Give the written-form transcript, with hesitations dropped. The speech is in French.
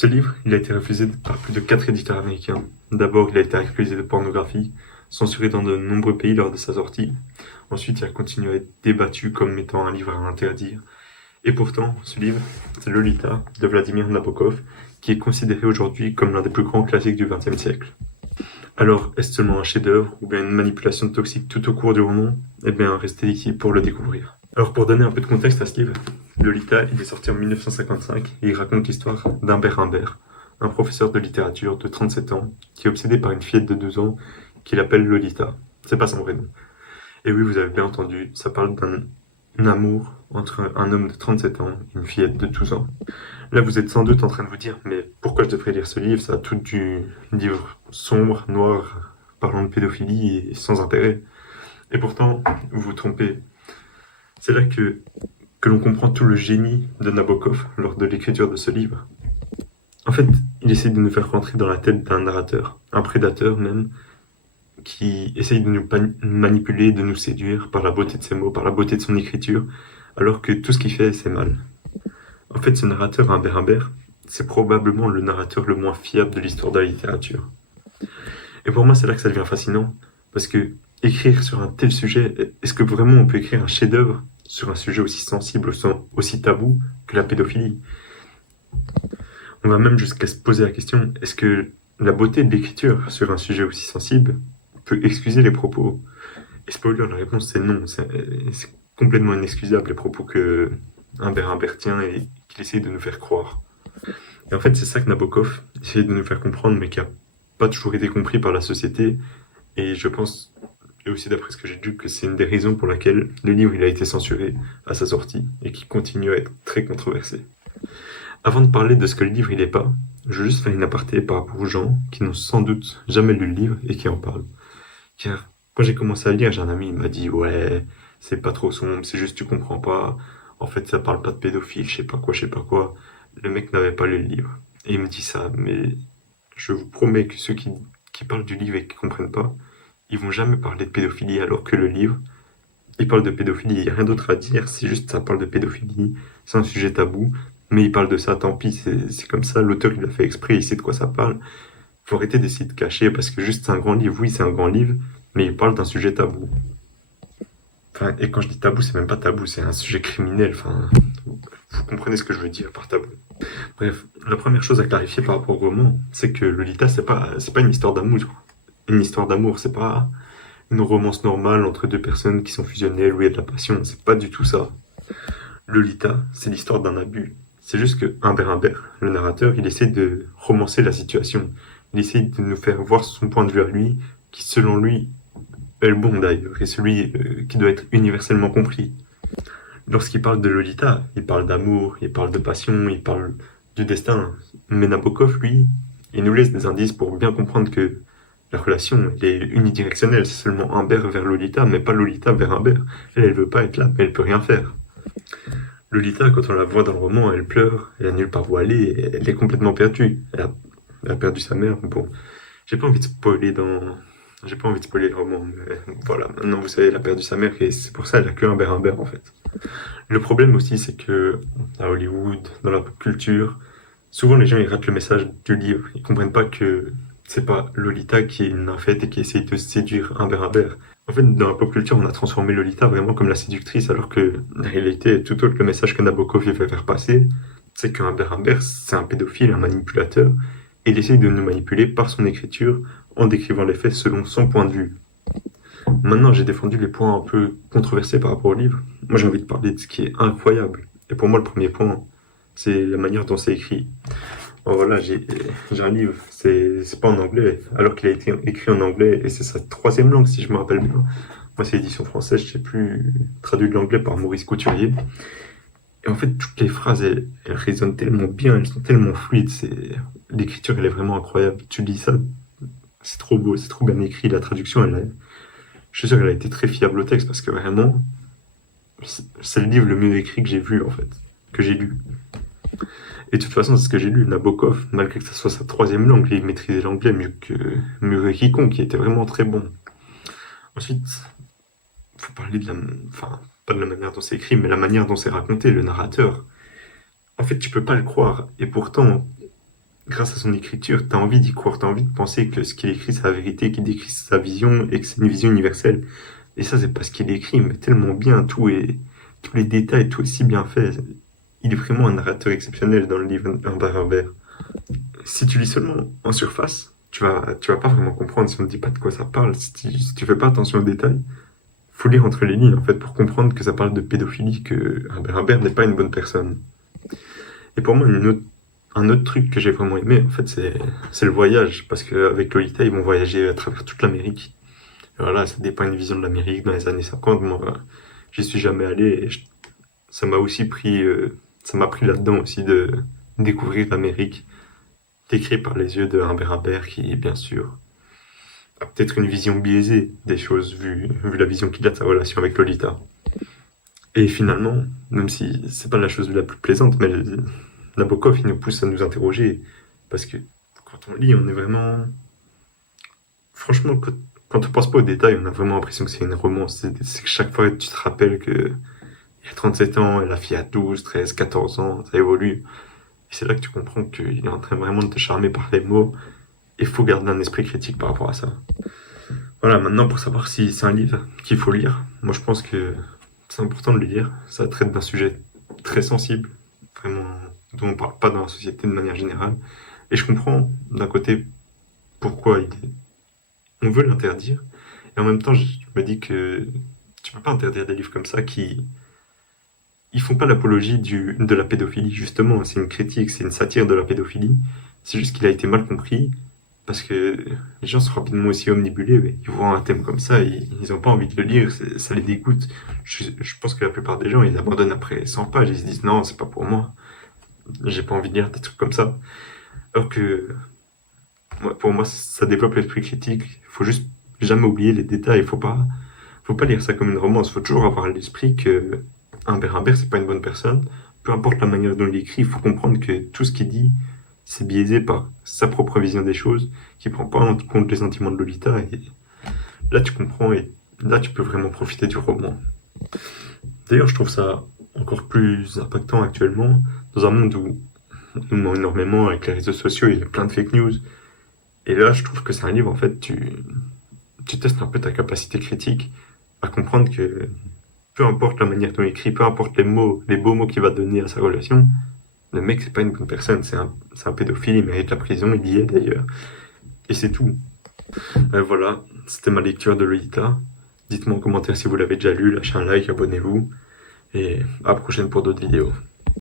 Ce livre, il a été refusé par plus de 4 éditeurs américains. D'abord, il a été accusé de pornographie, censuré dans de nombreux pays lors de sa sortie. Ensuite, il a continué à être débattu comme étant un livre à interdire. Et pourtant, ce livre, c'est Lolita de Vladimir Nabokov, qui est considéré aujourd'hui comme l'un des plus grands classiques du XXe siècle. Alors, est-ce seulement un chef-d'œuvre ou bien une manipulation toxique tout au cours du roman? Eh bien, restez ici pour le découvrir. Alors, pour donner un peu de contexte à ce livre, Lolita, il est sorti en 1955 et il raconte l'histoire d'Humbert Humbert, un professeur de littérature de 37 ans qui est obsédé par une fillette de 12 ans qu'il appelle Lolita. C'est pas son vrai nom. Et oui, vous avez bien entendu, ça parle d'un amour entre un homme de 37 ans et une fillette de 12 ans. Là, vous êtes sans doute en train de vous dire, mais pourquoi je devrais lire ce livre? Ça a tout du livre sombre, noir, parlant de pédophilie et sans intérêt. Et pourtant, vous vous trompez. C'est là que l'on comprend tout le génie de Nabokov lors de l'écriture de ce livre. En fait, il essaie de nous faire rentrer dans la tête d'un narrateur, un prédateur même, qui essaye de nous manipuler, de nous séduire par la beauté de ses mots, par la beauté de son écriture, alors que tout ce qu'il fait, c'est mal. En fait, ce narrateur, Humbert Humbert, c'est probablement le narrateur le moins fiable de l'histoire de la littérature. Et pour moi, c'est là que ça devient fascinant, parce que écrire sur un tel sujet, est-ce que vraiment on peut écrire un chef-d'œuvre sur un sujet aussi sensible, aussi tabou que la pédophilie? On va même jusqu'à se poser la question, est-ce que la beauté de l'écriture sur un sujet aussi sensible peut excuser les propos? Et spoiler, la réponse c'est non, c'est complètement inexcusable les propos que Humbert Humbert tient et qu'il essaye de nous faire croire. Et en fait, c'est ça que Nabokov essaye de nous faire comprendre, mais qui a pas toujours été compris par la société. Et je pense, et aussi d'après ce que j'ai lu, que c'est une des raisons pour laquelle le livre il a été censuré à sa sortie et qui continue à être très controversé. Avant de parler de ce que le livre il est pas, je veux juste faire une aparté par rapport aux gens qui n'ont sans doute jamais lu le livre et qui en parlent. Car quand j'ai commencé à le lire, j'ai un ami, il m'a dit ouais, c'est pas trop sombre, c'est juste tu comprends pas. En fait, ça parle pas de pédophile, je sais pas quoi, je sais pas quoi. Le mec n'avait pas lu le livre. Et il me dit ça, mais je vous promets que ceux qui parlent du livre et qui comprennent pas, ils vont jamais parler de pédophilie alors que le livre, il parle de pédophilie, il n'y a rien d'autre à dire, c'est juste ça parle de pédophilie, c'est un sujet tabou, mais il parle de ça, tant pis, c'est comme ça, l'auteur il a fait exprès, il sait de quoi ça parle. Faut arrêter d'essayer de cacher parce que juste c'est un grand livre, oui c'est un grand livre, mais il parle d'un sujet tabou. Enfin, et quand je dis tabou, c'est même pas tabou, c'est un sujet criminel, enfin, vous comprenez ce que je veux dire par tabou. Bref, la première chose à clarifier par rapport au roman, c'est que Lolita, c'est pas une histoire d'amour. Une histoire d'amour, c'est pas une romance normale entre deux personnes qui sont fusionnées, où il y a de la passion, c'est pas du tout ça. Lolita, c'est l'histoire d'un abus. C'est juste que Humbert Humbert, le narrateur, il essaie de romancer la situation. Il essaie de nous faire voir son point de vue à lui, qui selon lui est le bon d'ailleurs, et celui qui doit être universellement compris. Lorsqu'il parle de Lolita, il parle d'amour, il parle de passion, il parle du destin. Mais Nabokov, lui, il nous laisse des indices pour bien comprendre que la relation, elle est unidirectionnelle. C'est seulement Humbert vers Lolita, mais pas Lolita vers Humbert. Elle veut pas être là, mais elle peut rien faire. Lolita, quand on la voit dans le roman, elle pleure, elle a nulle part où aller, elle est complètement perdue. Elle a perdu sa mère. Bon, j'ai pas envie de spoiler j'ai pas envie de spoiler le roman, mais voilà, maintenant vous savez, elle a perdu sa mère et c'est pour ça qu'elle a que Humbert Humbert en fait. Le problème aussi, c'est que à Hollywood, dans la pop culture, souvent les gens ils ratent le message du livre. Ils comprennent pas que c'est pas Lolita qui est une nymphette et qui essaye de séduire Humbert Humbert. En fait, dans la pop culture, on a transformé Lolita vraiment comme la séductrice, alors que la réalité est tout autre. Le message que Nabokov veut faire passer, c'est que Humbert Humbert, c'est un pédophile, un manipulateur, et il essaye de nous manipuler par son écriture en décrivant les faits selon son point de vue. Maintenant, j'ai défendu les points un peu controversés par rapport au livre. Moi, j'ai envie de parler de ce qui est incroyable. Et pour moi, le premier point, c'est la manière dont c'est écrit. Bon, voilà, j'ai un livre, c'est pas en anglais, alors qu'il a été écrit en anglais, et c'est sa troisième langue, si je me rappelle bien. Moi, c'est l'édition française, je sais plus, traduit de l'anglais par Maurice Couturier. Et en fait, toutes les phrases, elles résonnent tellement bien, elles sont tellement fluides, l'écriture, elle est vraiment incroyable. Tu lis ça, c'est trop beau, c'est trop bien écrit, la traduction, je suis sûr qu'elle a été très fiable au texte, parce que vraiment, c'est le livre le mieux écrit que j'ai vu, en fait, que j'ai lu. Et de toute façon, c'est ce que j'ai lu. Nabokov, malgré que ça soit sa troisième langue, il maîtrisait l'anglais mieux que quiconque, il était vraiment très bon. Ensuite, il faut parler enfin, pas de la manière dont c'est écrit, mais la manière dont c'est raconté, le narrateur. En fait, tu peux pas le croire. Et pourtant, grâce à son écriture, t'as envie d'y croire, t'as envie de penser que ce qu'il écrit, c'est la vérité, qu'il décrit sa vision et que c'est une vision universelle. Et ça, c'est parce qu'il écrit, mais tellement bien, tous les détails, tout est si bien fait. Il est vraiment un narrateur exceptionnel dans le livre Humbert Humbert. Si tu lis seulement en surface, tu vas pas vraiment comprendre si on ne dit pas de quoi ça parle, si tu fais pas attention aux détails. Faut lire entre les lignes, en fait, pour comprendre que ça parle de pédophilie, que Humbert Humbert n'est pas une bonne personne. Et pour moi, un autre truc que j'ai vraiment aimé, en fait, c'est le voyage. Parce qu'avec Lolita, ils vont voyager à travers toute l'Amérique. Et voilà, ça dépeint une vision de l'Amérique dans les années 50. Moi, j'y suis jamais allé. Ça m'a aussi pris, ça m'a pris là-dedans aussi de découvrir l'Amérique, décrit par les yeux de Humbert Humbert, qui, bien sûr, a peut-être une vision biaisée des choses, vu la vision qu'il a de sa relation avec Lolita. Et finalement, même si c'est pas la chose la plus plaisante, mais Nabokov, il nous pousse à nous interroger. Parce que quand on lit, on est vraiment. Franchement, quand on pense pas aux détails, on a vraiment l'impression que c'est une romance. C'est que chaque fois, tu te rappelles que il y a 37 ans, et la fille a 12, 13, 14 ans, ça évolue. Et c'est là que tu comprends qu'il est en train vraiment de te charmer par les mots. Et il faut garder un esprit critique par rapport à ça. Voilà, maintenant, pour savoir si c'est un livre qu'il faut lire, moi je pense que c'est important de le lire. Ça traite d'un sujet très sensible, vraiment, dont on ne parle pas dans la société de manière générale. Et je comprends d'un côté pourquoi on veut l'interdire. Et en même temps, je me dis que tu peux pas interdire des livres comme ça qui ils font pas l'apologie de la pédophilie, justement. C'est une critique, c'est une satire de la pédophilie. C'est juste qu'il a été mal compris parce que les gens sont rapidement aussi omnibulés. Mais ils voient un thème comme ça, ils ont pas envie de le lire, ça les dégoûte. Je pense que la plupart des gens, ils abandonnent après 100 pages, ils se disent non, c'est pas pour moi. J'ai pas envie de lire des trucs comme ça. Alors que pour moi, ça développe l'esprit critique. Il faut juste jamais oublier les détails. Faut pas lire ça comme une romance. Il faut toujours avoir à l'esprit que Humbert Humbert, c'est pas une bonne personne. Peu importe la manière dont il écrit, il faut comprendre que tout ce qu'il dit, c'est biaisé par sa propre vision des choses, qui prend pas en compte les sentiments de Lolita. Et là, tu comprends et là, tu peux vraiment profiter du roman. D'ailleurs, je trouve ça encore plus impactant actuellement, dans un monde où on nous ment énormément avec les réseaux sociaux, il y a plein de fake news. Et là, je trouve que c'est un livre, en fait, tu testes un peu ta capacité critique à comprendre que peu importe la manière dont il écrit, peu importe les mots, les beaux mots qu'il va donner à sa relation, le mec, c'est pas une bonne personne, c'est un pédophile, il mérite la prison, il y est d'ailleurs. Et c'est tout. Voilà, c'était ma lecture de Lolita. Dites-moi en commentaire si vous l'avez déjà lu, lâchez un like, abonnez-vous, et à la prochaine pour d'autres vidéos.